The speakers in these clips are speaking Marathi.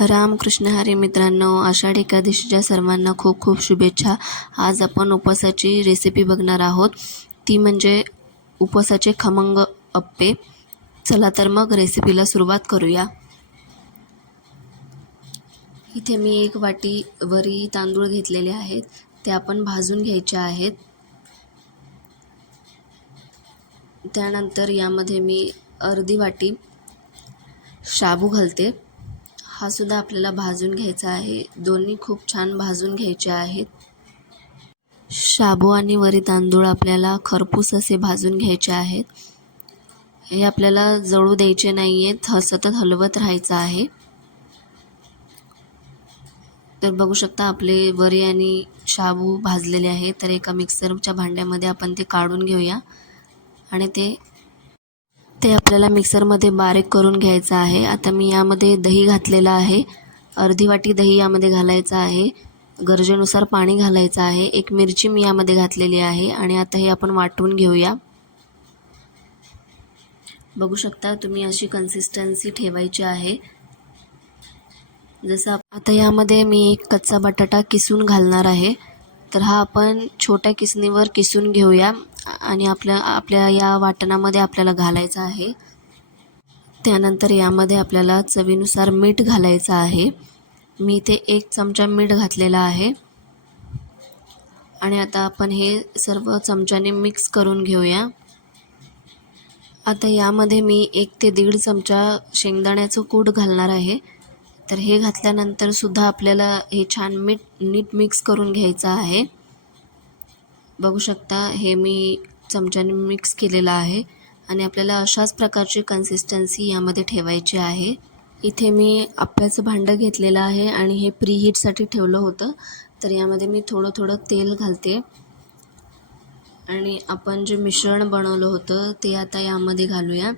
रामकृष्ण हरी मित्रांनो आषाढ एकादशीच्या सर्वांना खूप खूप शुभेच्छा. आज आपण उपवासाची रेसिपी बघणार आहोत. ती म्हणजे उपवासाचे खमंग अप्पे. चला तर मग रेसिपीला सुरुवात करूया. इथे मी एक वाटी वरी तांदूळ घेतलेले आहेत. ते आपण भाजून घ्यायचे आहेत. त्यानंतर यामध्ये मी अर्धी वाटी शाबू घालते. हा सुद्धा आपल्याला भाजून घ्यायचा आहे. दोन्ही खूप छान भाजून घ्यायचे आहेत. शाबू आणि वरी तांदूळ आपल्याला खरपूस असे भाजून घ्यायचे आहेत. हे आपल्याला जळू द्यायचे नाही आहेत ह सतत हलवत राहायचं आहे. तर बघू शकता आपले वरी आणि शाबू भाजलेले आहेत. तर एका मिक्सरच्या भांड्यामध्ये आपण ते काढून घेऊया. आणि ते ते आपल्याला मिक्सरमध्ये बारीक करून घ्यायचं आहे. आता मी यामध्ये दही घातलेलं आहे. अर्धी वाटी दही यामध्ये घालायचं आहे. गरजेनुसार पाणी घालायचं आहे. एक मिरची मी यामध्ये घातलेली आहे आणि आता हे आपण वाटून घेऊया. बघू शकता तुम्ही अशी कन्सिस्टन्सी ठेवायची आहे. जसं आता यामध्ये मी एक कच्चा बटाटा किसून घालणार आहे. तर हा आपण छोट्या किसणीवर किसून घेऊया. आणि आपल्या आपल्या या वाटणामध्ये आपल्याला घालायचं आहे. त्यानंतर यामध्ये आपल्याला चवीनुसार मीठ घालायचं आहे. मी इथे एक चमचा मीठ घातलेला आहे. आणि आता आपण हे सर्व चमच्याने मिक्स करून घेऊया. आता यामध्ये मी एक ते दीड चमचा शेंगदाण्याचं कूट घालणार आहे. तर हे घातल्यानंतर सुद्धा आपल्याला हे छान मीठ नीट मिक्स करून घ्यायचं आहे. बघू शकता हे मी चमच्याने मिक्स केलेलं आहे आणि आपल्याला अशाच प्रकारची कन्सिस्टन्सी यामध्ये ठेवायची आहे. इथे मी आप्याचं भांडं घेतलेलं आहे आणि हे प्री हीटसाठी ठेवलं होतं. तर यामध्ये मी थोडं थोडं तेल घालते. आणि आपण जे मिश्रण बनवलं होतं ते आता यामध्ये घालूया.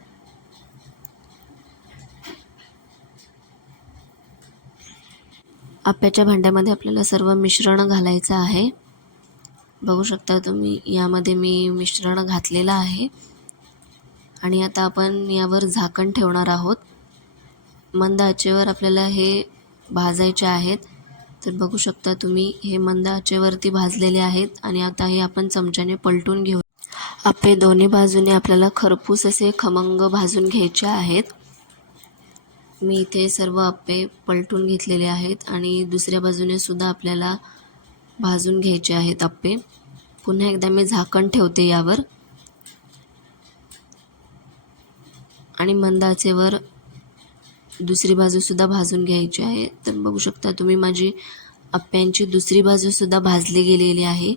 आप्याच्या भांड्यामध्ये आपल्याला सर्व मिश्रण घालायचं आहे. बघू शकता तुम्ही यामध्ये मी मिश्रण घातलेलं आहे. आणि आता आपण यावर झाकण ठेवणार आहोत. मंद आचेवर आपल्याला हे भाजायचे आहेत. तर बघू शकता तुम्ही हे मंद आचेवरती भाजलेले आहेत आणि आता हे आपण चमच्याने पलटून घेऊ. आपले दोन्ही बाजूने आपल्याला खरपूस असे खमंग भाजून घ्यायचे आहेत. मी इथे सर्व आप्पे पलटून घेतलेले आहेत आणि दुसऱ्या बाजूने सुद्धा आपल्याला भाजून घ्यायचे आहेत आप्पे. पुन्हा एकदा मी झाकण ठेवते यावर. आणि मंद आचेवर दुसरी बाजूसुद्धा भाजून घ्यायची आहे. तर बघू शकता तुम्ही माझी आप्प्यांची दुसरी बाजूसुद्धा भाजली गेलेली आहे.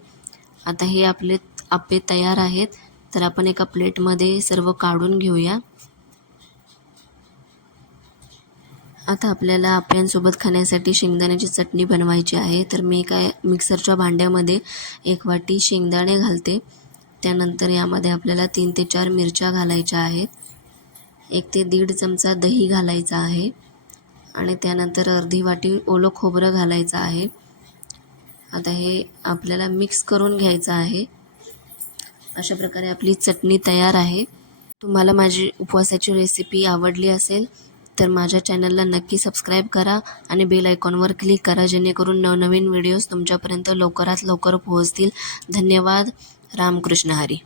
आता हे आपले आप्पे तयार आहेत. तर आपण एका प्लेटमध्ये सर्व काढून घेऊया. आता आपल्याला आप्यांसोबत खाण्यासाठी शेंगदाण्याची चटणी बनवायची आहे. तर मी काय मिक्सरच्या भांड्यामध्ये एक वाटी शेंगदाणे घालते. त्यानंतर यामध्ये आपल्याला तीन ते चार मिरच्या घालायच्या आहेत. एक ते दीड चमचा दही घालायचा आहे. आणि त्यानंतर अर्धी वाटी ओलं खोबरं घालायचं आहे. आता हे आपल्याला मिक्स करून घ्यायचं आहे. अशा प्रकारे आपली चटणी तयार आहे. तुम्हाला माझी उपवासाची रेसिपी आवडली असेल तर माझ्या चॅनलला नक्की सबस्क्राईब करा आणि बेल आयकॉनवर क्लिक करा जेणेकरून नवनवीन व्हिडिओज तुमच्यापर्यंत लवकरात लवकर पोहोचतील. धन्यवाद. रामकृष्ण हरी.